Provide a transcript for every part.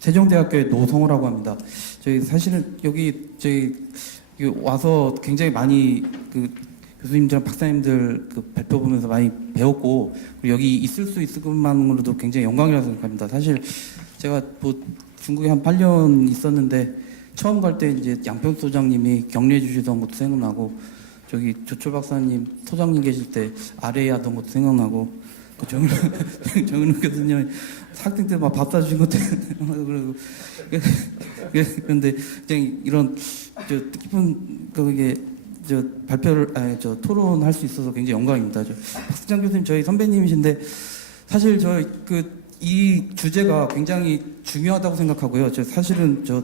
세종대학교의 노성호라고 합니다. 저희 사실은 여기 저희 와서 굉장히 많이 그 교수님들이랑 박사님들 그 발표 보면서 많이 배웠고, 그리고 여기 있을 수 있을 것만으로도 굉장히 영광이라고 생각합니다. 사실 제가 뭐 중국에 한 8년 있었는데 처음 갈 때 이제 양평 소장님이 격려해 주시던 것도 생각나고, 저기 조철 박사님 소장님 계실 때 아래에 하던 것도 생각나고, 그 정윤우 교수님 학생 때 막 밥 사주신 것도 그러고, 그런데 그냥 이런 저 뜻깊은 그게 저 발표를 저 토론할 수 있어서 굉장히 영광입니다. 박수장 교수님 저희 선배님이신데 사실 저 이 주제가 굉장히 중요하다고 생각하고요. 저 사실은 저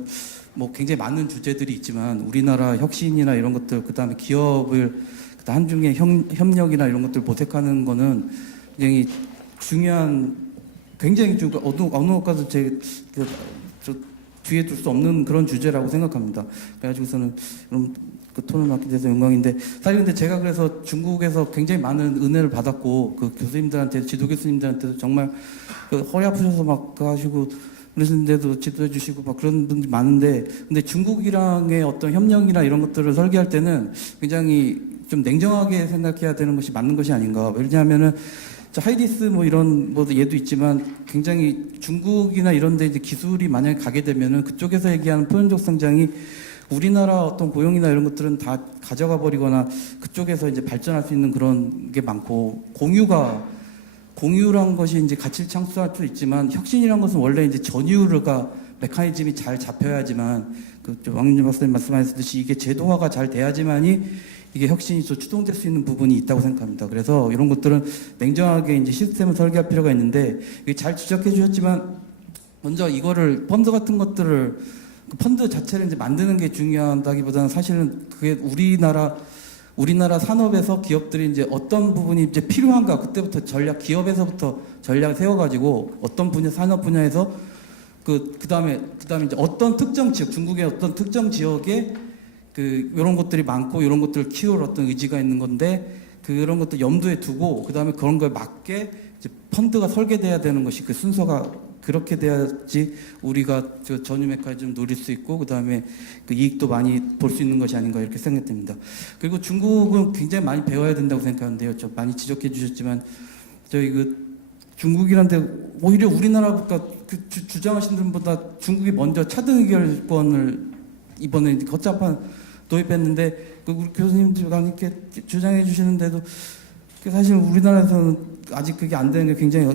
뭐 굉장히 많은 주제들이 있지만 우리나라 혁신이나 이런 것들, 그 다음에 기업을 한중의 협력이나 이런 것들 모색하는 거는 굉장히 중요한, 굉장히 좀 어느 것과도 저 뒤에 둘 수 없는 그런 주제라고 생각합니다. 그래가지고서는 이런 그 토론을 맡게 돼서 영광인데, 사실 근데 제가 그래서 중국에서 굉장히 많은 은혜를 받았고, 그 교수님들한테, 지도 교수님들한테도 정말 그 허리 아프셔서 막 하시고 그러시는데도 지도해 주시고 막 그런 분들이 많은데, 근데 중국이랑의 어떤 협력이나 이런 것들을 설계할 때는 굉장히 좀 냉정하게 생각해야 되는 것이 맞는 것이 아닌가. 왜냐하면은 하이디스 뭐 이런 뭐 예도 있지만 굉장히 중국이나 이런 데 이제 기술이 만약에 가게 되면은 그쪽에서 얘기하는 표현적 성장이 우리나라 어떤 고용이나 이런 것들은 다 가져가 버리거나 그쪽에서 이제 발전할 수 있는 그런 게 많고, 공유란 것이 이제 가치를 창출할 수 있지만 혁신이란 것은 원래 이제 전유가 메커니즘이 잘 잡혀야지만, 그 왕윤주 박사님 말씀하셨듯이 이게 제도화가 잘 돼야지만이 이게 혁신이 또 추동될 수 있는 부분이 있다고 생각합니다. 그래서 이런 것들은 냉정하게 이제 시스템을 설계할 필요가 있는데, 이게 잘 지적해 주셨지만 먼저 이거를 펀드 같은 것들을 그 펀드 자체를 이제 만드는 게 중요하다기보다는 사실은 그게 우리나라 산업에서 기업들이 이제 어떤 부분이 이제 필요한가, 그때부터 기업에서부터 전략을 세워가지고 어떤 산업 분야에서 그다음에 이제 어떤 특정 지역, 중국의 어떤 특정 지역에 이런 것들이 많고 이런 것들을 키울 어떤 의지가 있는 건데, 그런 것들 염두에 두고 그다음에 그런 거에 맞게 이제 펀드가 설계돼야 되는 것이, 그 순서가 그렇게 돼야지 우리가 전유 메커니즘 누릴 수 있고 그다음에 그 이익도 많이 볼 수 있는 것이 아닌가, 이렇게 생각됩니다. 그리고 중국은 굉장히 많이 배워야 된다고 생각하는데요. 좀 많이 지적해 주셨지만 저희 중국이란데 오히려 우리나라보다 주장하시는 분보다 중국이 먼저 차등 의결권을 이번에 거짜판 도입했는데, 우리 교수님들과 함께 주장해 주시는데도 사실 우리나라에서는 아직 그게 안 되는 게 굉장히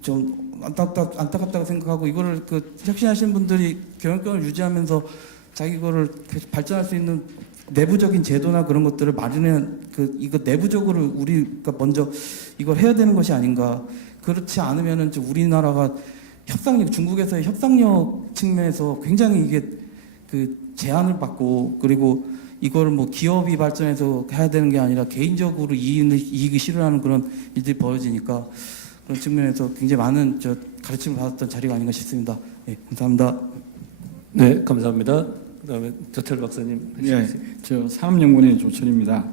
좀 안타깝다고 생각하고, 이거를 혁신하시는 분들이 경영권을 유지하면서 자기 거를 발전할 수 있는 내부적인 제도나 그런 것들을 마련해, 이거 내부적으로 우리가 먼저 이걸 해야 되는 것이 아닌가. 그렇지 않으면은 우리나라가 중국에서의 협상력 측면에서 굉장히 이게 제한을 받고, 그리고 이거를 뭐 기업이 발전해서 해야 되는 게 아니라 개인적으로 이익이 실현하는 그런 일들이 벌어지니까, 그런 측면에서 굉장히 많은 가르침을 받았던 자리가 아닌가 싶습니다. 네, 감사합니다. 네, 감사합니다. 그다음에 조철 박사님. 네, 저 산업연구원의 조철입니다.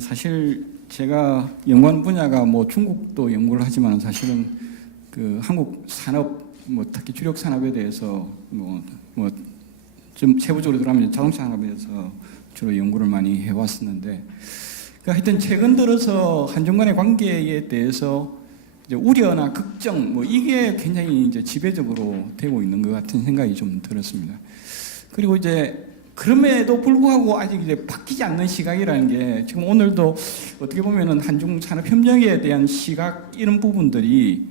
사실 제가 연구하는 분야가 뭐 중국도 연구를 하지만 사실은 한국 산업, 뭐 특히 주력 산업에 대해서 좀 세부적으로 들어가면 자동차 산업에 대해서 주로 연구를 많이 해왔었는데, 하여튼 최근 들어서 한중 간의 관계에 대해서 이제 우려나 걱정 이게 굉장히 이제 지배적으로 되고 있는 것 같은 생각이 좀 들었습니다. 그리고 이제 그럼에도 불구하고 아직 이제 바뀌지 않는 시각이라는 게, 지금 오늘도 어떻게 보면은 한중 산업 협력에 대한 시각, 이런 부분들이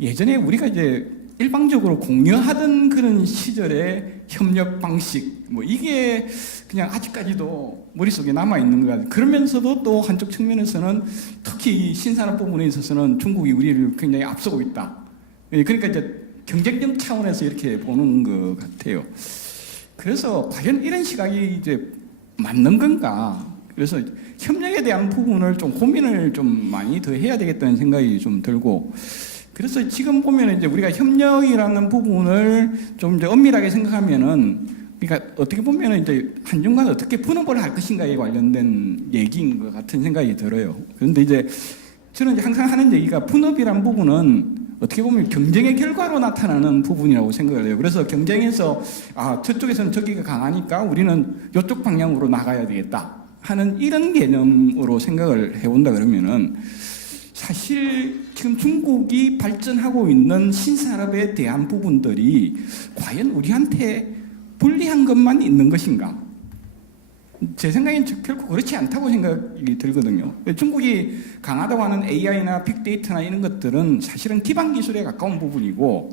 예전에 우리가 이제 일방적으로 공유하던 그런 시절의 협력 방식, 이게 그냥 아직까지도 머릿속에 남아있는 것 같아요. 그러면서도 또 한쪽 측면에서는 특히 신산업 부분에 있어서는 중국이 우리를 굉장히 앞서고 있다. 그러니까 이제 경쟁력 차원에서 이렇게 보는 것 같아요. 그래서 과연 이런 시각이 이제 맞는 건가? 그래서 협력에 대한 부분을 좀 고민을 좀 많이 더 해야 되겠다는 생각이 좀 들고, 그래서 지금 보면 이제 우리가 협력이라는 부분을 좀 이제 엄밀하게 생각하면은, 그러니까 어떻게 보면은 이제 한중 간 어떻게 분업을 할 것인가에 관련된 얘기인 것 같은 생각이 들어요. 그런데 이제 저는 이제 항상 하는 얘기가, 분업이란 부분은 어떻게 보면 경쟁의 결과로 나타나는 부분이라고 생각을 해요. 그래서 경쟁에서 저쪽에서는 저기가 강하니까 우리는 이쪽 방향으로 나가야 되겠다 하는 이런 개념으로 생각을 해본다 그러면은 사실 지금 중국이 발전하고 있는 신산업에 대한 부분들이 과연 우리한테 불리한 것만 있는 것인가? 제 생각엔 결코 그렇지 않다고 생각이 들거든요. 중국이 강하다고 하는 AI나 빅데이터나 이런 것들은 사실은 기반 기술에 가까운 부분이고,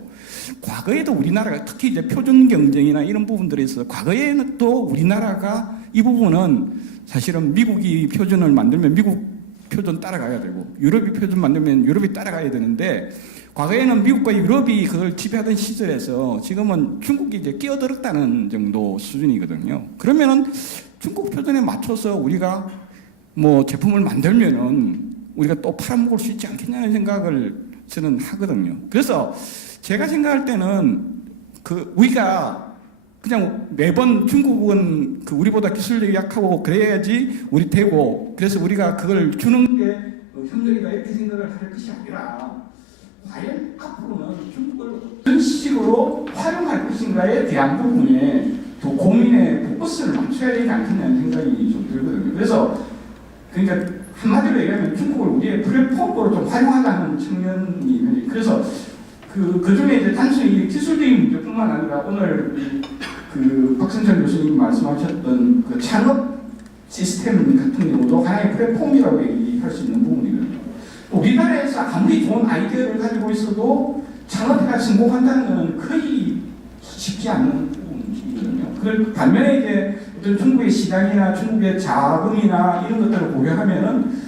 과거에도 우리나라가 특히 이제 표준 경쟁이나 이런 부분들에 있어서 과거에는 또 우리나라가 이 부분은 사실은 미국이 표준을 만들면 미국 표준 따라가야 되고, 유럽이 표준 만들면 유럽이 따라가야 되는데, 과거에는 미국과 유럽이 그걸 지배하던 시절에서 지금은 중국이 이제 끼어들었다는 정도 수준이거든요. 그러면은 중국 표준에 맞춰서 우리가 뭐 제품을 만들면은 우리가 또 팔아먹을 수 있지 않겠냐는 생각을 저는 하거든요. 그래서 제가 생각할 때는 우리가 그냥 매번 중국은 우리보다 기술력이 약하고 그래야지 우리 되고, 그래서 우리가 그걸 주는 게 협력이다 이렇게 생각을 할 것이 아니라, 과연 앞으로는 중국을 어떤 식으로 활용할 것인가에 대한 부분에 더 고민의 포커스를 맞춰야 되지 않겠냐는 생각이 좀 들거든요. 그래서 그러니까 한마디로 얘기하면 중국을 우리의 플랫폼으로 좀 활용하자는 측면이, 그래서 그 중에 이제 단순히 기술적인 문제뿐만 아니라 오늘 박선철 교수님 말씀하셨던 창업 시스템 같은 경우도 하나의 플랫폼이라고 얘기할 수 있는 부분이거든요. 우리나라에서 아무리 좋은 아이디어를 가지고 있어도 창업에 성공한다는 것은 거의 쉽지 않은 부분이거든요. 그 반면에 이제 어떤 중국의 시장이나 중국의 자금이나 이런 것들을 고려하면은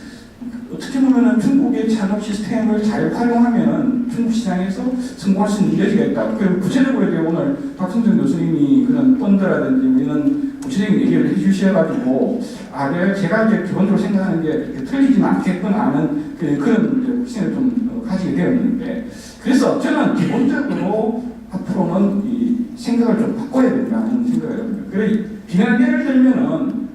어떻게 보면은 중국의 창업 시스템을 잘 활용하면 중국 시장에서 성공할 수 있는 여지가 있다. 그 구체적으로 이제 오늘 박성준 교수님이 그런 펀드라든지 뭐 이런 구체적인 얘기를 해주셔가지고, 제가 이제 기본적으로 생각하는 게 틀리지는 않겠구나 하는 그런 확신을 좀 가지게 되었는데, 그래서 저는 기본적으로 앞으로는 이 생각을 좀 바꿔야 된다는 생각을 합니다. 그래, 비난 예를 들면은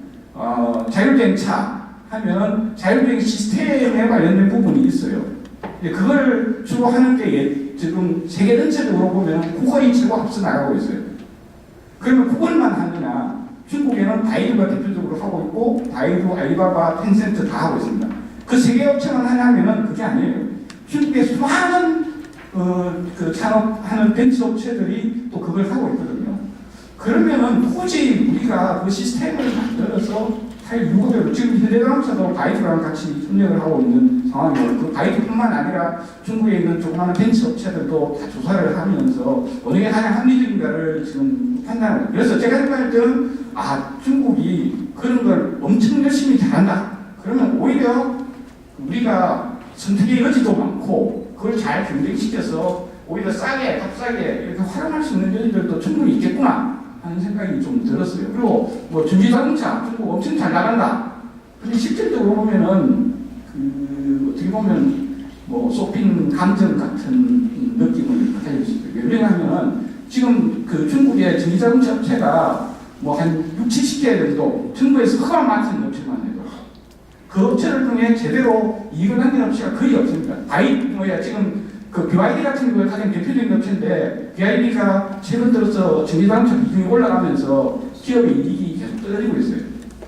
자율주행차 하면 자율주행 시스템에 관련된 부분이 있어요. 그걸 주로 하는 게 지금 세계 전체적으로 보면 구글이 최고 앞서 나가고 있어요. 그러면 구글만 하느냐? 중국에는 바이두가 대표적으로 하고 있고, 바이두, 알리바바, 텐센트 다 하고 있습니다. 그 세 개 업체만 하냐면은 그게 아니에요. 중국의 수많은 창업하는 벤처 업체들이 또 그걸 하고 있거든요. 그러면은 도저히 우리가 그 시스템을 만들어서 할 이유가, 지금 현대자동차도 바이두랑 같이 협력을 하고 있는 상황이고, 그 바이두뿐만 아니라 중국에 있는 조그마한 벤처 업체들도 다 조사를 하면서 어느 게 가장 합리적인가를 지금 판단하고, 그래서 제가 생각할 때는 중국이 그런 걸 엄청 열심히 잘한다. 그러면 오히려 우리가 선택의 여지도 많고 그걸 잘 경쟁시켜서 오히려 값싸게 이렇게 활용할 수 있는 여지들도 충분히 있겠구나 하는 생각이 좀 들었어요. 그리고 뭐 전기자동차 중국 엄청 잘 나간다. 근데 실질적으로 보면은 어떻게 보면 뭐 쇼핑 감정 같은 느낌을 가질 수 있어요. 왜냐하면 지금 중국의 전기자동차 업체가 뭐 한 60, 70개 정도 정부에서 허가 맡은 업체만 해도 그 업체를 통해 제대로 이익을 남기는 업체가 거의 없습니다. 지금 BYD 같은 경우에 가장 대표적인 업체인데, BYD가 최근 들어서 전기자동차 비중이 올라가면서 기업의 이익이 계속 떨어지고 있어요.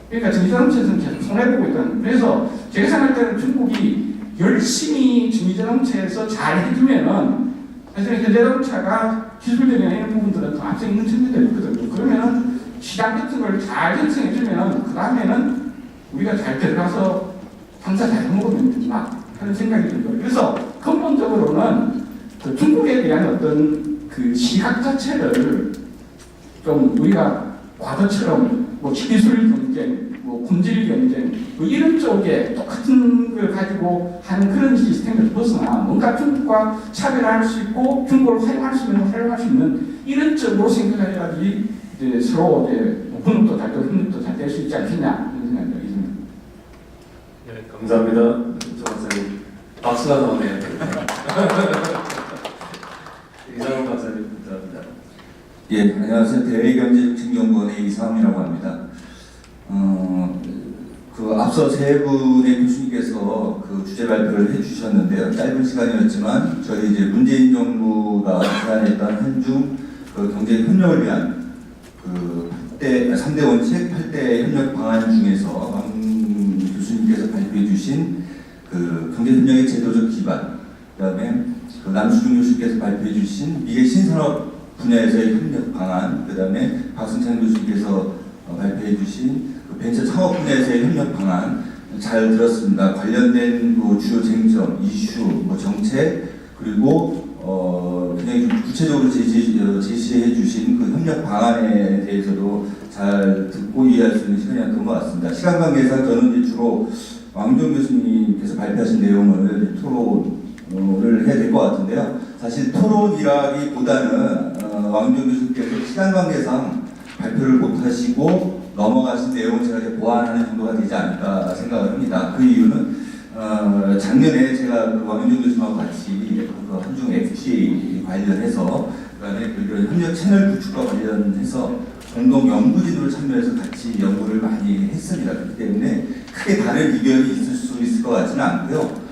그러니까 전기자동차에서는 계속 손해보고 있다는. 그래서 제가 생각할 때는 중국이 열심히 전기자동차에서 잘 해주면은 사실은 현대자동차가 기술적인 이런 부분들은 더 앞서 있는 측면들이 있거든요. 그러면은 시장 같은 걸 잘 형성해주면은 그 다음에는 우리가 잘 들어가서 장사 잘 먹으면 된다 하는 생각이 듭니다. 그래서 근본적으로는 중국에 대한 어떤 시각 자체를 좀 우리가 과거처럼 뭐 기술 경쟁, 뭐 품질 경쟁, 뭐 이런 쪽에 똑같은 걸 가지고 하는 그런 시스템을 벗어나 뭔가 중국과 차별화할 수 있고 중국을 활용할 수 있는 이런 쪽으로 생각해야지 이제 서로 이제 분업도 잘 되고 협력도 잘 될 수 있지 않겠냐 이런 생각이 듭니다. 네, 감사합니다. 조 박사님. 박수가 나오네요. 이상훈 박사님, 감사합니다. 예, 안녕하세요. 대외경제증연구원의 이상훈이라고 합니다. 앞서 세 분의 교수님께서 그 주제 발표를 해주셨는데요. 짧은 시간이었지만 저희 이제 문재인 정부가 제안했던 한중 그 경제 협력을 위한 그 3대 원칙 8대 협력 방안 중에서 왕 교수님께서 발표해 주신 그 경제 협력의 제도적 기반, 그다음에 그 남수중 교수님께서 발표해 주신 미래 신산업 분야에서의 협력 방안, 그다음에 박승찬 교수님께서 발표해 주신 그 벤처 창업 분야에서의 협력 방안 잘 들었습니다. 관련된 그 주요 쟁점, 이슈, 뭐 정책, 그리고 굉장히 좀 구체적으로 제시해 주신 그 협력 방안에 대해서도 잘 듣고 이해할 수 있는 시간이었던 것 같습니다. 시간 관계상 저는 이제 주로 왕정 교수님께서 발표하신 내용을 토론을 해야 될 것 같은데요. 사실 토론이라기보다는 왕정 교수님께서 시간 관계상 발표를 못 하시고 넘어가신 내용을 제가 이제 보완하는 정도가 되지 않을까 생각을 합니다. 그 이유는 작년에 제가 그 왕윤정 교수님하고 같이 그 한중 FTA 관련해서 그다음에 이런 협력 채널 구축과 관련해서 공동 연구진으로 참여해서 같이 연구를 많이 했습니다. 그렇기 때문에 크게 다른 의견이 있을 수 있을 것 같지는 않고요.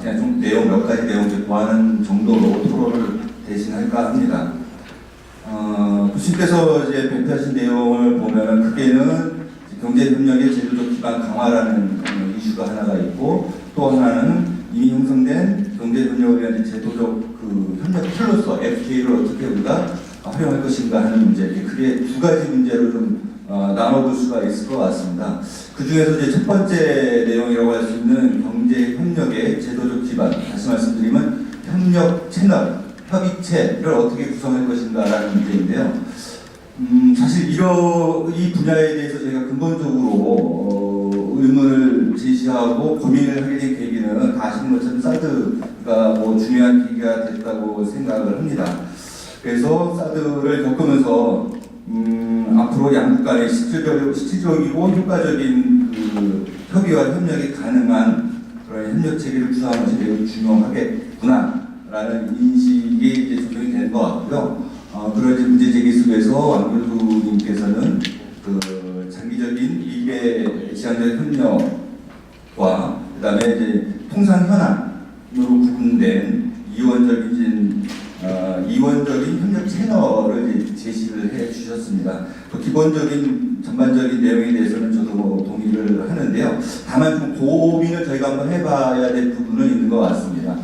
그냥 좀 몇 가지 내용 보완하는 정도로 토론을 대신할까 합니다. 교수님께서 이제 발표하신 내용을 보면 크게는 경제협력의 제도적 기반 강화라는 이슈가 하나가 있고, 또 하나는 이미 형성된 경제협력을 위한 제도적 그 협력 틀로서 FTA를 어떻게 우리가 활용할 것인가 하는 문제, 이렇게 크게 두 가지 문제로 좀 나눠볼 수가 있을 것 같습니다. 그 중에서 이제 첫 번째 내용이라고 할 수 있는 경제협력의 제도적 기반, 다시 말씀드리면 협력 채널, 협의체를 어떻게 구성할 것인가라는 문제인데요. 사실 이 분야에 대해서 제가 근본적으로 의문을 제시하고 고민을 하게 된 계기는 다 아시는 것처럼 사드가 뭐 중요한 계기가 됐다고 생각을 합니다. 그래서 사드를 겪으면서 앞으로 양국 간의 실질적이고 효과적인 그 협의와 협력이 가능한 그런 협력 체계를 구성하는 것이 매우 중요하겠구나라는 인식이 이제 조정이 된 것 같고요. 그런 이제 문제 제기 속에서 왕 교수님께서는 그 장기적인 미래 지향적 협력과 그다음에 이제 통상 현안으로 구분된 이원적인 협력 채널을 이제 제시를 해 주셨습니다. 그 기본적인 전반적인 내용에 대해서는 저도 뭐 동의를 하는데요. 다만 좀 고민을 저희가 한번 해봐야 될 부분은 있는 것 같습니다.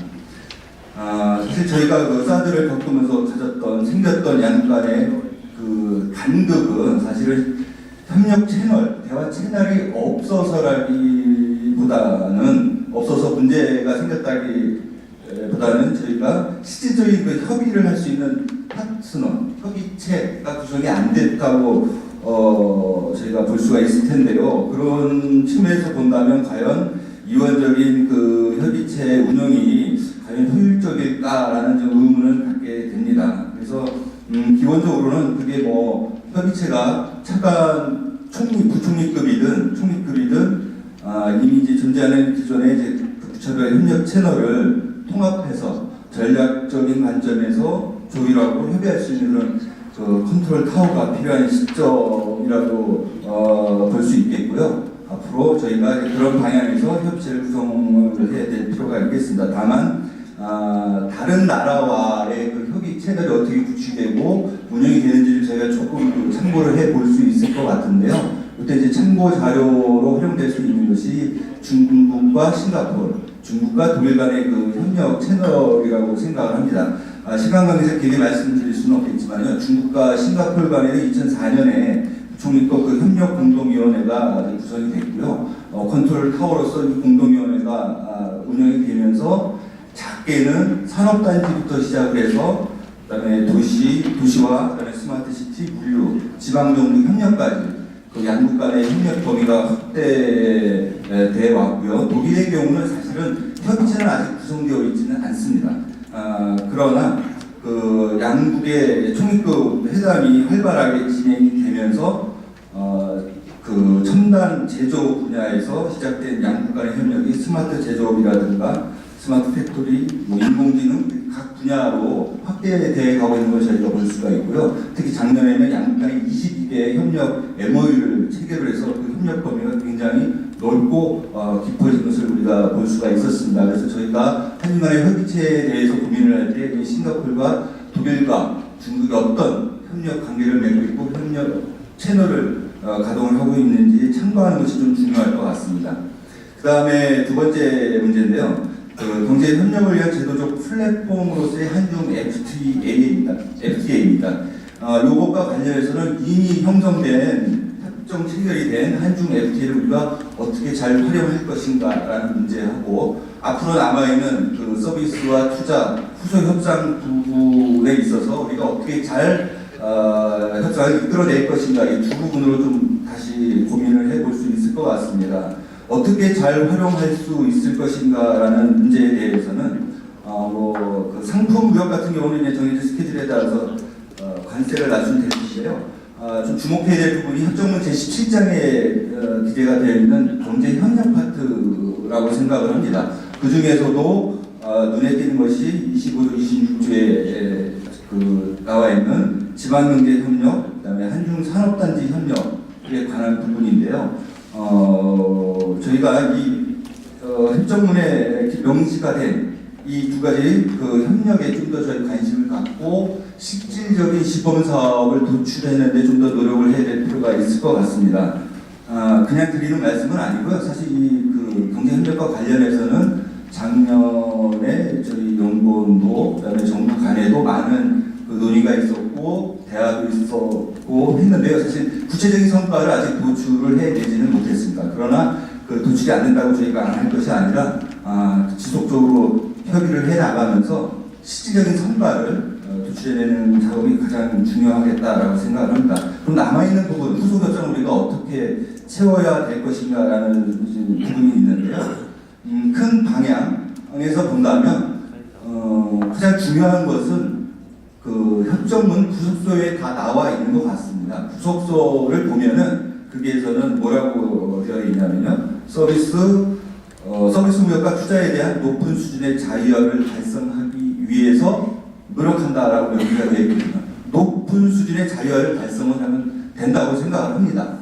사실 저희가 그 사드를 겪으면서 생겼던 양국 간의 그 간극은 사실은 협력 채널, 대화 채널이 없어서 문제가 생겼다기보다는 저희가 실질적인 그 협의를 할 수 있는 파트너, 협의체가 구성이 안 됐다고 저희가 볼 수가 있을 텐데요. 그런 측면에서 본다면 과연 이원적인 그 협의체 운영이 과연 효율적일까라는 좀 의문을 갖게 됩니다. 그래서 기본적으로는 그게 뭐 협의체가 차관 부총리급이든 총리급이든 이미 이제 존재하는 기존의 이제 부처별 협력 채널을 통합해서 전략적인 관점에서 조율하고 협의할 수 있는 그런 그 컨트롤 타워가 필요한 시점이라고 볼 수 있겠고요. 앞으로 저희가 그런 방향에서 협의체를 구성을 해야 될 필요가 있겠습니다. 다만 다른 나라와의 그 협의 채널이 어떻게 구축되고 운영이 되는지를 저희가 조금 참고를 해볼 수 있을 것 같은데요. 이때 이제 참고 자료로 활용될 수 있는 것이 중국과 싱가포르, 중국과 독일 간의 그 협력 채널이라고 생각을 합니다. 시간 관계상 길게 말씀드릴 수는 없겠지만요. 중국과 싱가포르 간에는 2004년에 총리급 그 협력 공동위원회가 구성이 됐고요. 컨트롤 타워로서 이 공동위원회가 운영이 되면서 작게는 산업단지부터 시작을 해서 그다음에 도시와 그다음에 스마트시티, 물류, 지방정부 협력까지 그 양국 간의 협력 범위가 확대돼 왔고요. 독일의 경우는 사실은 협의체는 아직 구성되어 있지는 않습니다. 그러나 그 양국의 총리급 회담이 활발하게 진행이 되면서 그 첨단 제조 분야에서 시작된 양국 간의 협력이 스마트 제조업이라든가 스마트 팩토리, 뭐 인공지능 각 분야로 확대되어 가고 있는 것을 저희가 볼 수가 있고요. 특히 작년에는 양국 간의 22개의 협력 MOU를 체결을 해서 그 협력 범위가 굉장히 넓고 깊어진 것을 우리가 볼 수가 있었습니다. 그래서 저희가 한중 간의 협의체에 대해서 고민을 할 때 싱가포르와 독일과 중국이 어떤 협력 관계를 맺고 있고 협력 채널을 가동을 하고 있는지 참고하는 것이 좀 중요할 것 같습니다. 그 다음에 두 번째 문제인데요. 그 경제 협력을 위한 제도적 플랫폼으로서의 한중 FTA입니다. 요것과 관련해서는 이미 형성된 협정 체결이 된 한중 FTA를 우리가 어떻게 잘 활용할 것인가라는 문제하고 앞으로 남아있는 그 서비스와 투자, 후속 협상 부분에 있어서 우리가 어떻게 잘 협상을 이끌어낼 것인가 이 두 부분으로 좀 다시 고민을 해볼 수 있을 것 같습니다. 어떻게 잘 활용할 수 있을 것인가라는 문제에 대해서는 그 상품 무역 같은 경우는 이제 정해진 스케줄에 따라서 관세를 낮추면 되는데요. 좀 주목해야 될 부분이 협정문 제17장에 기재가 되어 있는 경제 협력 파트라고 생각을 합니다. 그 중에서도 눈에 띄는 것이 25조, 26조에 나와 있는 지방경제 협력, 그다음에 한중 산업단지 협력에 관한 부분인데요. 저희가 이 협정문에 명시가 된 이 두 가지 그 협력에 좀 더 저희 관심을 갖고 실질적인 시범 사업을 도출해내는데 좀 더 노력을 해야 될 필요가 있을 것 같습니다. 그냥 드리는 말씀은 아니고요. 사실 이 그 경제 협력과 관련해서는 작년에 저희 연구원도 그다음에 정부 간에도 많은 그 논의가 있었고 대화도 있었고 했는데요. 사실 구체적인 성과를 아직 도출을 해내지는 못했습니다. 그러나 그 도출이 안 된다고 저희가 안 할 것이 아니라 지속적으로 협의를 해 나가면서 실질적인 성과를 도출해내는 작업이 가장 중요하겠다라고 생각을 합니다. 그럼 남아있는 부분, 후속협정을 우리가 어떻게 채워야 될 것인가라는 부분이 있는데요. 큰 방향에서 본다면 가장 중요한 것은 그 협정문 구속서에 다 나와 있는 것 같습니다. 구속서를 보면은 거기에서는 뭐라고 되어 있냐면요. 서비스 무역과 투자에 대한 높은 수준의 자유화를 달성하기 위해서 노력한다라고 명기가 되어 있거든요. 높은 수준의 자유화를 달성을 하면 된다고 생각을 합니다.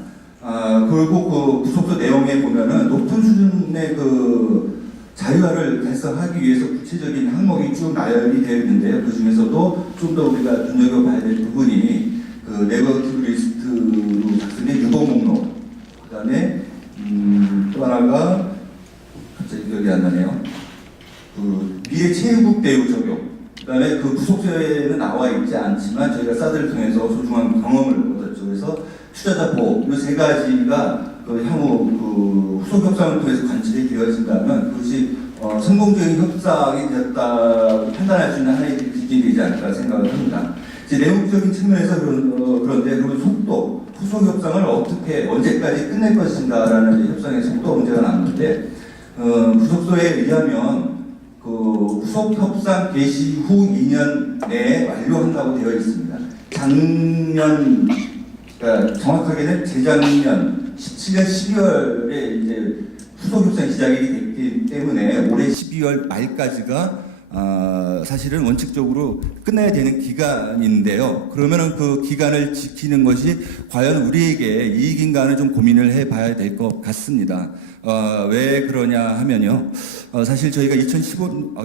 그리고 그 구속서 내용에 보면은 높은 수준의 그 자유화를 달성하기 위해서 구체적인 항목이 쭉 나열이 되어 있는데요. 그 중에서도 좀 더 우리가 눈여겨봐야 될 부분이 그 네거티브 리스트로 작성된 유보 목록, 그 다음에 또 하나가 갑자기 기억이 안 나네요. 그 미래 체육국 대우 적용. 그다음에 그 구속서에는 나와 있지 않지만 저희가 사드를 통해서 소중한 경험을 얻었죠. 그래서 투자자 보호 이 세 가지가 그 향후 그 후속 협상을 통해서 관철이 되어진다면 그것이 성공적인 협상이 되었다 판단할 수 있는 하나의 기준이 되지 않을까 생각을 합니다. 이제 내용적인 측면에서 그런데 그리고 속도 후속 협상을 어떻게 언제까지 끝낼 것인가라는 협상의 속도 문제가 나왔는데 구속서에 의하면 그 후속 협상 개시 후 2년 내에 완료한다고 되어 있습니다. 작년, 그러니까 정확하게는 재작년 17년 12월에 이제 후속 협상 시작이 됐기 때문에 올해 12월 말까지가 사실은 원칙적으로 끝나야 되는 기간인데요. 그러면은 그 기간을 지키는 것이 과연 우리에게 이익인가는 좀 고민을 해봐야 될 것 같습니다. 왜 그러냐 하면요. 사실 저희가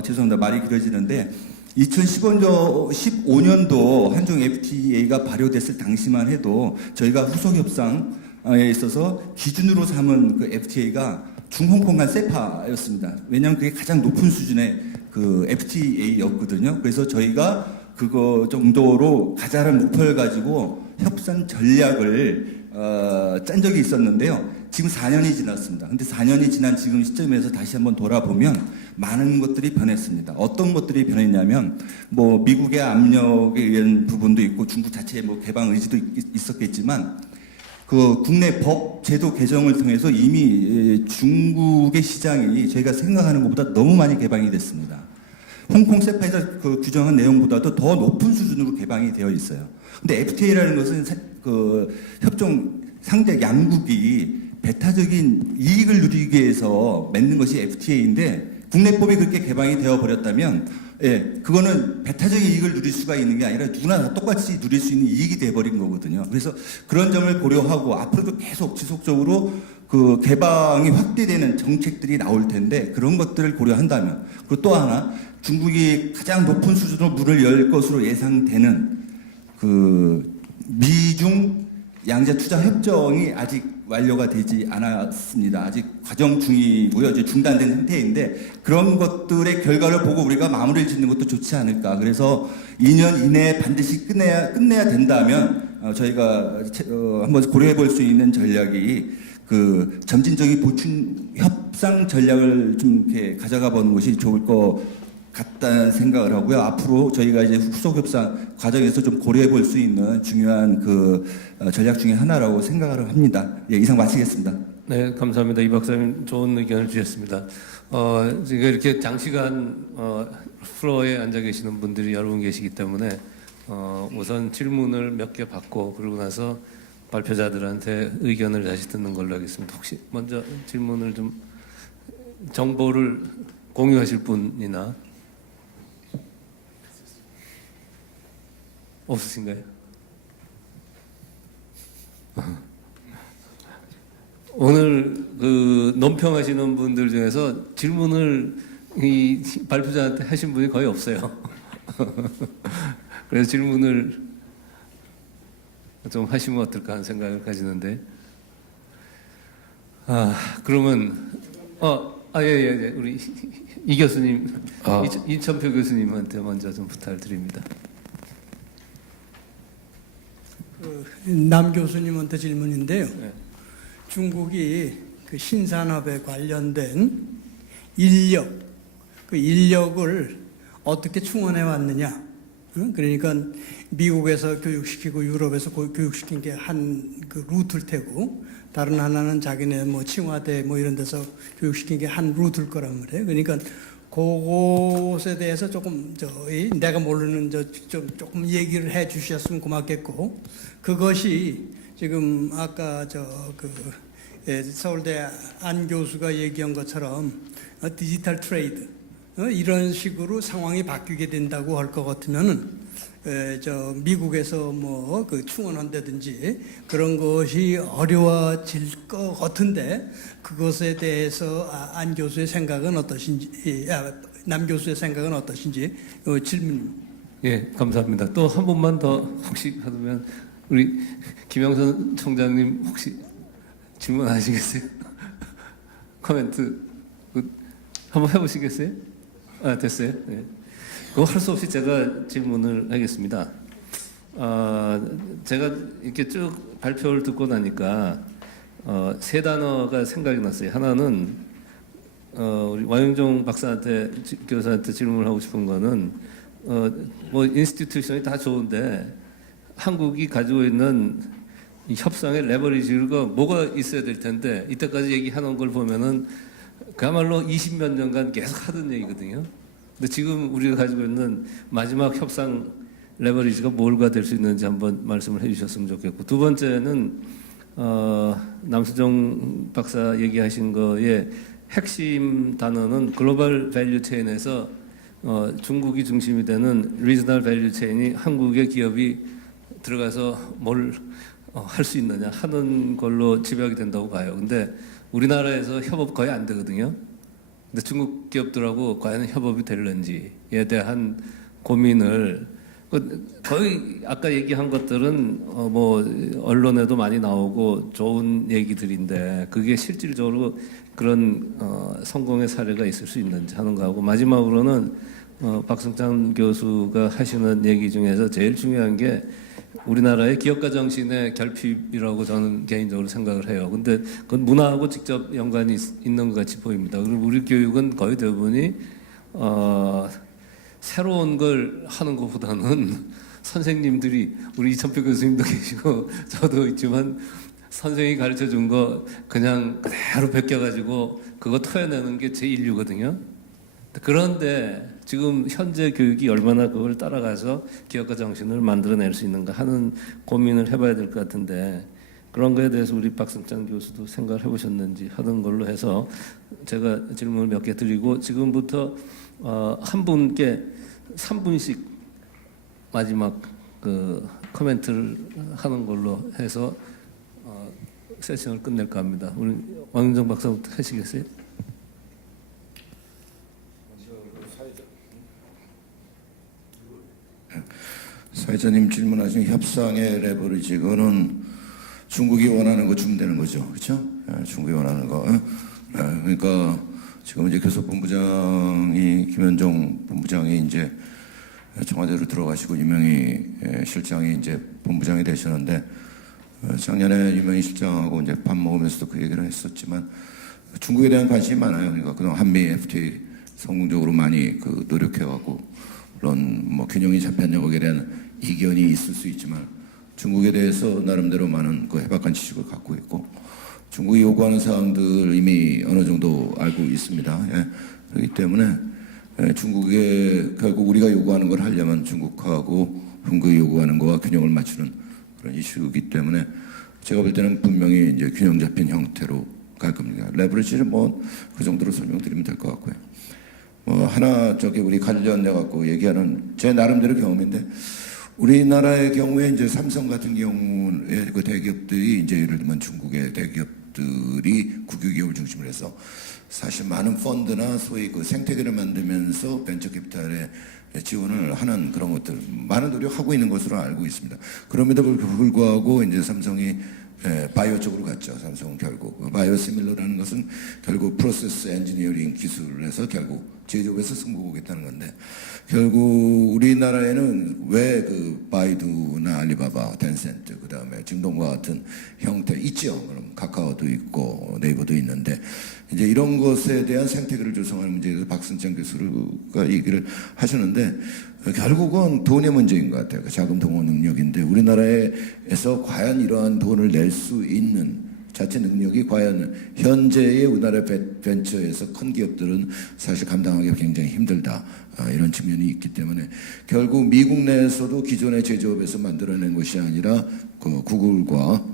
죄송합니다. 말이 길어지는데 2015년도 한중 FTA가 발효됐을 당시만 해도 저희가 후속 협상에 있어서 기준으로 삼은 그 FTA가 중홍콩 간 세파였습니다. 왜냐하면 그게 가장 높은 수준의 그 FTA였거든요. 그래서 저희가 그거 정도로 가자는 목표를 가지고 협상 전략을 짠 적이 있었는데요. 지금 4년이 지났습니다. 근데 4년이 지난 지금 시점에서 다시 한번 돌아보면 많은 것들이 변했습니다. 어떤 것들이 변했냐면 뭐 미국의 압력에 의한 부분도 있고 중국 자체의 뭐 개방 의지도 있었겠지만 그 국내 법 제도 개정을 통해서 이미 중국의 시장이 저희가 생각하는 것보다 너무 많이 개방이 됐습니다. 홍콩 세파에서 그 규정한 내용보다도 더 높은 수준으로 개방이 되어 있어요. 근데 FTA라는 것은 그 협정 상대 양국이 배타적인 이익을 누리기 위해서 맺는 것이 FTA인데 국내법이 그렇게 개방이 되어 버렸다면 예, 그거는 배타적인 이익을 누릴 수가 있는 게 아니라 누구나 다 똑같이 누릴 수 있는 이익이 돼버린 거거든요. 그래서 그런 점을 고려하고 앞으로도 계속 지속적으로 그 개방이 확대되는 정책들이 나올 텐데 그런 것들을 고려한다면, 그리고 또 하나 중국이 가장 높은 수준으로 문을 열 것으로 예상되는 그 미중 양자 투자 협정이 아직 완료가 되지 않았습니다. 아직 과정 중이고요. 이제 중단된 상태인데 그런 것들의 결과를 보고 우리가 마무리를 짓는 것도 좋지 않을까. 그래서 2년 이내에 반드시 끝내야 된다면 저희가 한번 고려해 볼 수 있는 전략이 그 점진적인 보충 협상 전략을 좀 이렇게 가져가 보는 것이 좋을 것 같다는 생각을 하고요. 앞으로 저희가 이제 후속 협상 과정에서 좀 고려해 볼 수 있는 중요한 그 전략 중에 하나라고 생각을 합니다. 예, 이상 마치겠습니다. 네, 감사합니다. 이 박사님 좋은 의견을 주셨습니다. 지금 이렇게 장시간 플로어에 앉아 계시는 분들이 여러 분 계시기 때문에 우선 질문을 몇 개 받고 그러고 나서 발표자들한테 의견을 다시 듣는 걸로 하겠습니다. 혹시 먼저 질문을 좀 정보를 공유하실 분이나 없으신가요? 오늘 그 논평하시는 분들 중에서 질문을 이 발표자한테 하신 분이 거의 없어요. 그래서 질문을 좀 하시면 어떨까 하는 생각을 가지는데, 그러면 예, 우리 이 교수님, 이천표 교수님한테 먼저 좀 부탁을 드립니다. 남 교수님한테 질문인데요. 네. 중국이 그 신산업에 관련된 인력, 그 인력을 어떻게 충원해 왔느냐? 그러니까 미국에서 교육시키고 유럽에서 교육시킨 게 한 그 루트일 테고, 다른 하나는 자기네 뭐 칭화대 뭐 이런 데서 교육시킨 게 한 루트일 거란 말이에요. 그러니까 그것에 대해서 조금 내가 모르는 조금 얘기를 해 주셨으면 고맙겠고, 그것이 지금 아까 서울대 안 교수가 얘기한 것처럼 디지털 트레이드 이런 식으로 상황이 바뀌게 된다고 할 것 같으면은 미국에서 뭐 그 충원한다든지 그런 것이 어려워질 것 같은데, 그것에 대해서 안 교수의 생각은 어떠신지, 남 교수의 생각은 어떠신지 질문입니다. 예, 감사합니다. 또 한 번만 더 혹시 하면 우리 김영선 총장님 혹시 질문하시겠어요? 코멘트 한번 해보시겠어요? 됐어요. 네. 그거 할 수 없이 제가 질문을 하겠습니다. 제가 이렇게 쭉 발표를 듣고 나니까 세 단어가 생각이 났어요. 하나는 우리 완영종 박사한테 교수한테 질문을 하고 싶은 거는 뭐 인스티튜션이 다 좋은데 한국이 가지고 있는 이 협상의 레버리지가 뭐가 있어야 될 텐데 이때까지 얘기하는 걸 보면은 그야말로 20몇 년간 계속 하던 얘기거든요. 근데 지금 우리가 가지고 있는 마지막 협상 레버리지가 뭘가 될 수 있는지 한번 말씀을 해주셨으면 좋겠고, 두 번째는 남수정 박사 얘기하신 거에 핵심 단어는 글로벌 밸류 체인에서 중국이 중심이 되는 리저널 밸류 체인이 한국의 기업이 들어가서 뭘 할 수 있느냐 하는 걸로 집약이 된다고 봐요. 근데 우리나라에서 협업 거의 안 되거든요. 근데 중국 기업들하고 과연 협업이 될는지에 대한 고민을 거의 아까 얘기한 것들은 뭐 언론에도 많이 나오고 좋은 얘기들인데 그게 실질적으로 그런 성공의 사례가 있을 수 있는지 하는 거하고, 마지막으로는 박승찬 교수가 하시는 얘기 중에서 제일 중요한 게 우리나라의 기업가 정신의 결핍이라고 저는 개인적으로 생각을 해요. 근데 그건 문화하고 직접 연관이 있는 것 같이 보입니다. 그리고 우리 교육은 거의 대부분이 새로운 걸 하는 것보다는 선생님들이, 우리 이천표 교수님도 계시고 저도 있지만 선생님이 가르쳐 준 거 그냥 그대로 베껴가지고 그거 토해내는 게 제 인류거든요. 그런데 지금 현재 교육이 얼마나 그걸 따라가서 기업가 정신을 만들어낼 수 있는가 하는 고민을 해봐야 될 것 같은데, 그런 거에 대해서 우리 박승찬 교수도 생각을 해보셨는지 하는 걸로 해서 제가 질문을 몇 개 드리고, 지금부터 한 분께 3분씩 마지막 그 코멘트를 하는 걸로 해서 세션을 끝낼까 합니다. 우리 왕윤정 박사부터 하시겠어요? 사회자님 질문하신 협상의 레버리지, 그거는 중국이 원하는 거 주면 되는 거죠, 그렇죠? 중국이 원하는 거. 그러니까 지금 이제 교섭본부장이 김현종 본부장이 이제 청와대로 들어가시고 유명희 실장이 이제 본부장이 되셨는데, 작년에 유명희 실장하고 이제 밥 먹으면서도 그 얘기를 했었지만 중국에 대한 관심이 많아요. 그러니까 그동안 한미 FTA 성공적으로 많이 그 노력해왔고, 물론 뭐 균형이 잡혔냐 거기에 대한 이견이 있을 수 있지만 중국에 대해서 나름대로 많은 그 해박한 지식을 갖고 있고, 중국이 요구하는 사항들 이미 어느 정도 알고 있습니다. 예. 그렇기 때문에 중국에 결국 우리가 요구하는 걸 하려면 중국하고 한국이 요구하는 거와 균형을 맞추는 그런 이슈이기 때문에 제가 볼 때는 분명히 이제 균형 잡힌 형태로 갈 겁니다. 레버리지는 뭐 그 정도로 설명드리면 될 것 같고요. 하나 저기 우리 관련돼 갖고 얘기하는 제 나름대로 경험인데, 우리나라의 경우에 이제 삼성 같은 경우에 그 대기업들이 이제 예를 들면 중국의 대기업들이 국유기업을 중심으로 해서 사실 많은 펀드나 소위 그 생태계를 만들면서 벤처 캐피탈에 지원을 하는 그런 것들 많은 노력하고 있는 것으로 알고 있습니다. 그럼에도 불구하고 이제 삼성이 바이오 쪽으로 갔죠. 삼성은 결국 바이오시밀러라는 것은 결국 프로세스 엔지니어링 기술에서 결국 제조업에서 승부보겠다는 건데, 결국 우리나라에는 왜 그 바이두나 알리바바, 텐센트, 그 다음에 증동과 같은 형태 있죠. 그럼 카카오도 있고 네이버도 있는데, 이제 이런 것에 대한 생태계를 조성하는 문제에 대해서 박승찬 교수가 얘기를 하시는데, 결국은 돈의 문제인 것 같아요. 자금 동원 능력인데, 우리나라에서 과연 이러한 돈을 낼 수 있는 자체 능력이 과연 현재의 우리나라 벤처에서 큰 기업들은 사실 감당하기가 굉장히 힘들다. 이런 측면이 있기 때문에 결국 미국 내에서도 기존의 제조업에서 만들어낸 것이 아니라 그 구글과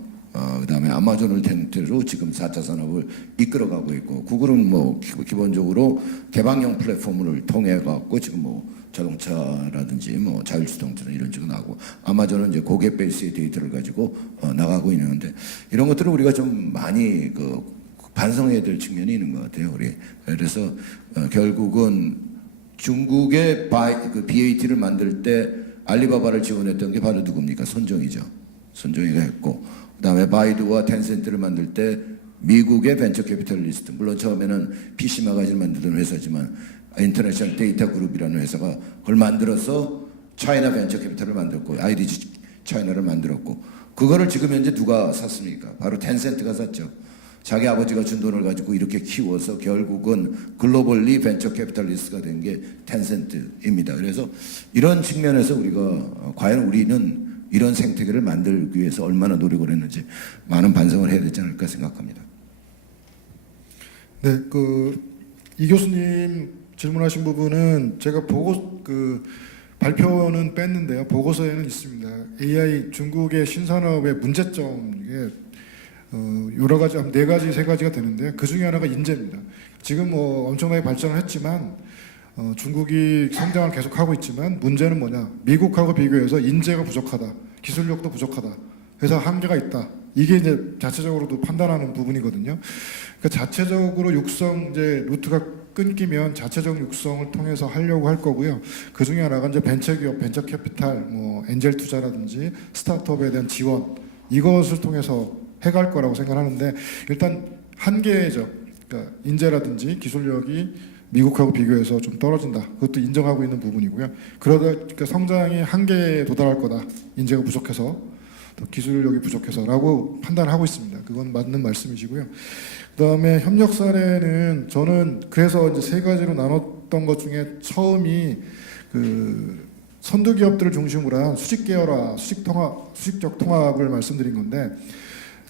그다음에 아마존을 탱태로 지금 4차 산업을 이끌어가고 있고, 구글은 뭐 기본적으로 개방형 플랫폼을 통해 갖고 지금 뭐 자동차라든지 뭐 자율주행차 이런 쪽으로 나가고, 아마존은 이제 고객 베이스의 데이터를 가지고 나가고 있는데, 이런 것들을 우리가 좀 많이 그 반성해야 될 측면이 있는 것 같아요, 우리. 그래서 결국은 중국의 그 BAT를 만들 때 알리바바를 지원했던 게 바로 누굽니까? 손정이죠. 손정이가 했고, 그다음에 바이두와 텐센트를 만들 때 미국의 벤처 캐피탈리스트, 물론 처음에는 PC 마가진을 만들던 회사지만 인터내셔널 데이터 그룹이라는 회사가 그걸 만들어서 차이나 벤처 캐피탈을 만들었고, IDG 차이나를 만들었고, 그거를 지금 현재 누가 샀습니까? 바로 텐센트가 샀죠. 자기 아버지가 준 돈을 가지고 이렇게 키워서 결국은 글로벌리 벤처 캐피탈리스트가 된 게 텐센트입니다. 그래서 이런 측면에서 우리가 과연 우리는 이런 생태계를 만들기 위해서 얼마나 노력을 했는지 많은 반성을 해야 되지 않을까 생각합니다. 네, 이 교수님 질문하신 부분은 제가 발표는 뺐는데요. 보고서에는 있습니다. AI 중국의 신산업의 문제점, 이게 여러 가지, 한 4가지, 3가지가 되는데, 그 중에 하나가 인재입니다. 지금 뭐 엄청나게 발전을 했지만, 중국이 성장을 계속하고 있지만, 문제는 뭐냐? 미국하고 비교해서 인재가 부족하다, 기술력도 부족하다, 그래서 한계가 있다. 이게 이제 자체적으로도 판단하는 부분이거든요. 그러니까 자체적으로 이제 루트가 끊기면 자체적 육성을 통해서 하려고 할 거고요. 그 중에 하나가 이제 벤처기업, 벤처 캐피탈, 뭐 엔젤 투자라든지 스타트업에 대한 지원, 이것을 통해서 해갈 거라고 생각하는데, 일단 한계죠. 그러니까 인재라든지 기술력이 미국하고 비교해서 좀 떨어진다. 그것도 인정하고 있는 부분이고요. 그러니까 성장이 한계에 도달할 거다. 인재가 부족해서, 또 기술력이 부족해서라고 판단하고 있습니다. 그건 맞는 말씀이시고요. 그다음에 협력 사례는 저는 그래서 이제 3가지로 나눴던 것 중에 처음이 선두 기업들을 중심으로 한 수직 계열화, 수직적 통합을 말씀드린 건데,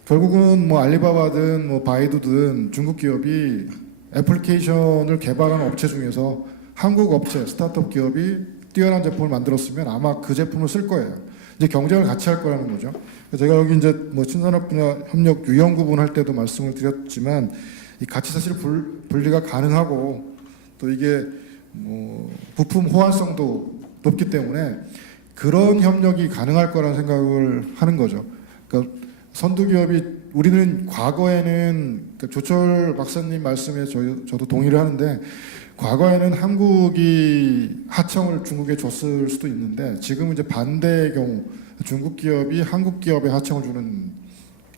결국은 뭐 알리바바든 뭐 바이두든 중국 기업이 애플리케이션을 개발하는 업체 중에서 한국 업체, 스타트업 기업이 뛰어난 제품을 만들었으면 아마 그 제품을 쓸 거예요. 이제 경쟁을 같이 할 거라는 거죠. 제가 여기 이제 뭐 신산업 분야 협력 유형 구분할 때도 말씀을 드렸지만, 이 같이 사실 분리가 가능하고, 또 이게 뭐 부품 호환성도 높기 때문에 그런 협력이 가능할 거라는 생각을 하는 거죠. 그러니까 선두 기업이 우리는 과거에는 그러니까 조철 박사님 말씀에 저도 동의를 하는데 과거에는 한국이 하청을 중국에 줬을 수도 있는데 지금은 이제 반대의 경우 중국 기업이 한국 기업에 하청을 주는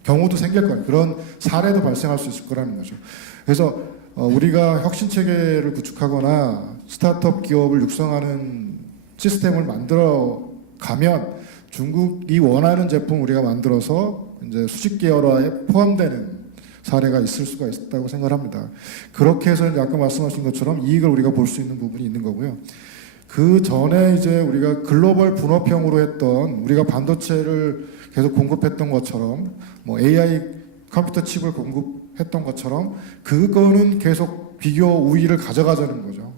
경우도 생길 거예요. 그런 사례도 발생할 수 있을 거라는 거죠. 그래서 우리가 혁신 체계를 구축하거나 스타트업 기업을 육성하는 시스템을 만들어 가면 중국이 원하는 제품 우리가 만들어서 이제 수직 계열화에 포함되는 사례가 있을 수가 있다고 생각합니다. 그렇게 해서 이제 아까 말씀하신 것처럼 이익을 우리가 볼 수 있는 부분이 있는 거고요. 그 전에 이제 우리가 글로벌 분업형으로 했던 우리가 반도체를 계속 공급했던 것처럼 뭐 AI 컴퓨터 칩을 공급했던 것처럼 그거는 계속 비교 우위를 가져가자는 거죠.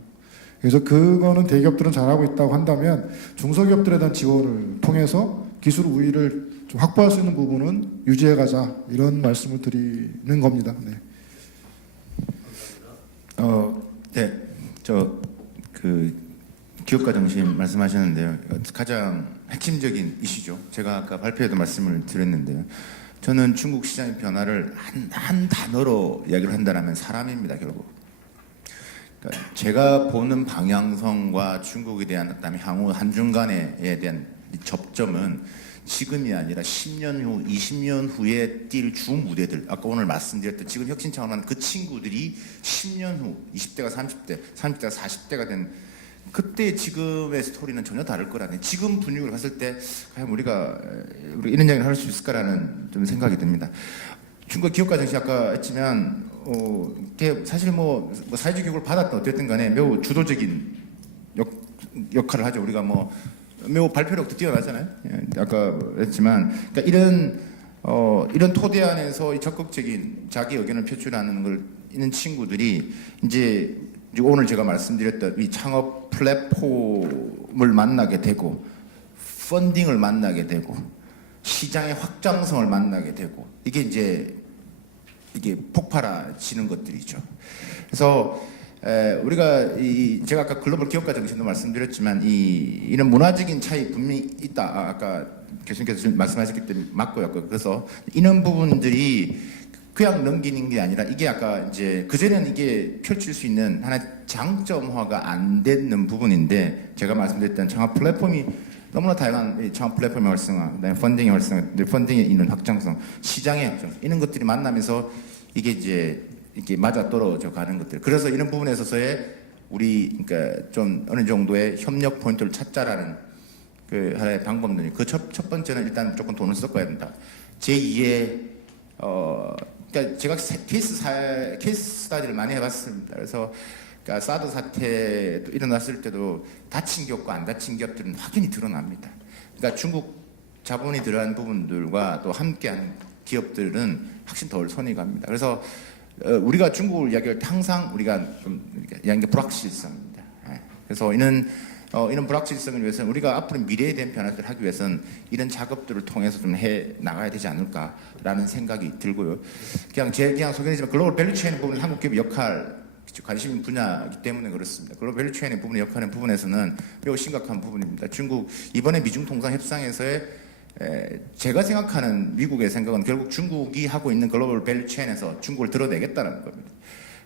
그래서 그거는 대기업들은 잘하고 있다고 한다면 중소기업들에 대한 지원을 통해서 기술 우위를 좀 확보할 수 있는 부분은 유지해가자 이런 말씀을 드리는 겁니다. 네. 네, 기업가 정신 말씀하셨는데요. 가장 핵심적인 이슈죠. 제가 아까 발표에도 말씀을 드렸는데요. 저는 중국 시장의 변화를 한 단어로 이야기를 한다면 사람입니다, 결국. 그러니까 제가 보는 방향성과 중국에 대한 그다음에 향후 한중 간에 대한 접점은 지금이 아니라 10년 후, 20년 후에 뛸 주무대들, 아까 오늘 말씀드렸던 지금 혁신 차원한 그 친구들이 10년 후, 20대가 30대, 30대가 40대가 된 그때 지금의 스토리는 전혀 다를 거라는 지금 분위기를 봤을 때 과연 우리가 이런 이야기를 할 수 있을까라는 좀 생각이 듭니다. 중국 기업가 정신 아까 했지만 이게 사실 뭐 사회적 교육을 받았다 어쨌든 간에 매우 주도적인 역할을 하죠. 우리가 뭐 매우 발표력도 뛰어나잖아요. 예, 아까 했지만 그러니까 이런 토대 안에서 적극적인 자기 의견을 표출하는 걸 있는 친구들이 이제 오늘 제가 말씀드렸던 이 창업 플랫폼을 만나게 되고 펀딩을 만나게 되고 시장의 확장성을 만나게 되고 이게 폭발해지는 것들이죠. 그래서 우리가 제가 아까 글로벌 기업가 정신도 말씀드렸지만 이런 문화적인 차이 분명히 있다. 아까 교수님께서 말씀하셨기 때문에 맞고요. 그래서 이런 부분들이 그냥 넘기는 게 아니라 이게 아까 이제 그전에는 이게 펼칠 수 있는 하나의 장점화가 안 되는 부분인데 제가 말씀드렸던 창업 플랫폼이 너무나 다양한 창업 플랫폼의 활성화, 그다음에 펀딩의 활성화, 펀딩에 있는 확장성, 시장의 확장성 이런 것들이 만나면서 이게 이제 이렇게 맞아 떨어져 가는 것들. 그래서 이런 부분에 있어서의 우리 그러니까 좀 어느 정도의 협력 포인트를 찾자라는 그 하나의 방법들이 그 첫 번째는 일단 조금 돈을 섞어야 된다. 제2의 그러니까 제가 케이스 스타디를 많이 해봤습니다. 그래서 그러니까 사드 사태 일어났을 때도 다친 기업과 안 다친 기업들은 확연히 드러납니다. 그러니까 중국 자본이 들어간 부분들과 또 함께하는 기업들은 확실히 덜 손이 갑니다. 그래서 우리가 중국을 이야기할 때 항상 우리가 좀 이야기하는 게 불확실성입니다. 그래서 이런 불확실성을 위해서는 우리가 앞으로 미래에 대한 변화들을 하기 위해서는 이런 작업들을 통해서 좀 해 나가야 되지 않을까라는 생각이 들고요. 그냥 소견이지만 글로벌 밸류체인 부분은 한국 기업의 역할 관심 있는 분야이기 때문에 그렇습니다. 글로벌 밸류체인의 부분을 역할하는 부분에서는 매우 심각한 부분입니다. 중국 이번에 미중 통상 협상에서의 제가 생각하는 미국의 생각은 결국 중국이 하고 있는 글로벌 밸류체인에서 중국을 드러내겠다는 겁니다.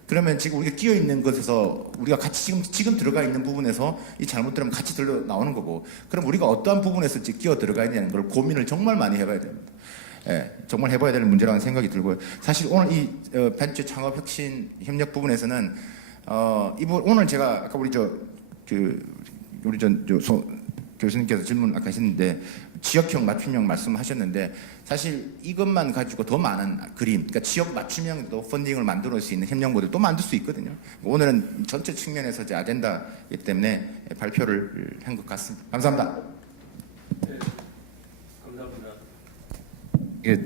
그러면 지금 우리가 끼어 있는 것에서 우리가 같이 지금 들어가 있는 부분에서 이 잘못되면 같이 들러 나오는 거고, 그럼 우리가 어떠한 부분에서 끼어 들어가 있냐는 걸 고민을 정말 많이 해봐야 됩니다. 정말 해봐야 되는 문제라는 생각이 들고요. 사실 오늘 이 벤처 창업 혁신 협력 부분에서는 오늘 제가 아까 우리 교수님께서 질문 아까 하셨는데 지역형 맞춤형 말씀하셨는데 사실 이것만 가지고 더 많은 그림, 그러니까 지역 맞춤형도 펀딩을 만들 수 있는 협력 모델 또 만들 수 있거든요. 오늘은 전체 측면에서 제 아젠다이기 때문에 발표를 한 것 같습니다. 감사합니다. 네, 감사합니다. 이게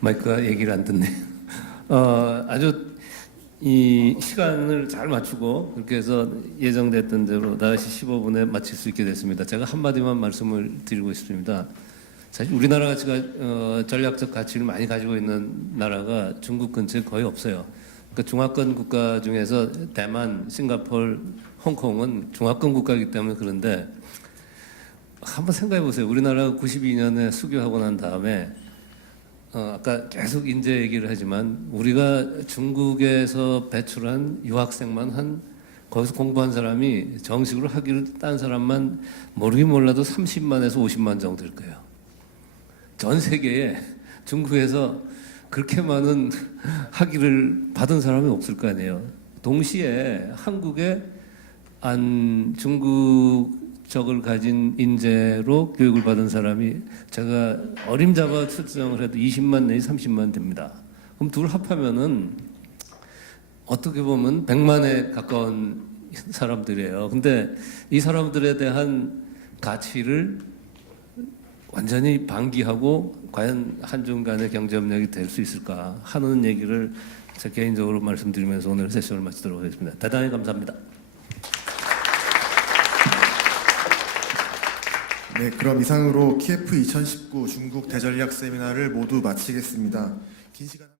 마이크가 얘기를 안 듣네. 아주 이 시간을 잘 맞추고 그렇게 해서 예정됐던 대로 4시 15분에 마칠 수 있게 됐습니다. 제가 한마디만 말씀을 드리고 싶습니다. 사실 우리나라가 전략적 가치를 많이 가지고 있는 나라가 중국 근처에 거의 없어요. 그 중화권 국가 중에서 대만, 싱가포르, 홍콩은 중화권 국가이기 때문에 그런데 한번 생각해 보세요. 우리나라가 92년에 수교하고 난 다음에 아까 계속 인재 얘기를 하지만 우리가 중국에서 배출한 유학생만 한 거기서 공부한 사람이 정식으로 학위를 딴 사람만 모르긴 몰라도 30만에서 50만 정도 될 거예요. 전 세계에 중국에서 그렇게 많은 학위를 받은 사람이 없을 거 아니에요. 동시에 한국에 중국적을 가진 인재로 교육을 받은 사람이 제가 어림잡아 추정을 해도 20만 내지 30만 됩니다. 그럼 둘 합하면은 어떻게 보면 100만에 가까운 사람들이에요. 근데 이 사람들에 대한 가치를 완전히 방기하고 과연 한중 간의 경제협력이 될 수 있을까 하는 얘기를 제 개인적으로 말씀드리면서 오늘 세션을 마치도록 하겠습니다. 대단히 감사합니다. 네, 그럼 이상으로 KF 2019 중국 대전략 세미나를 모두 마치겠습니다. 긴 시간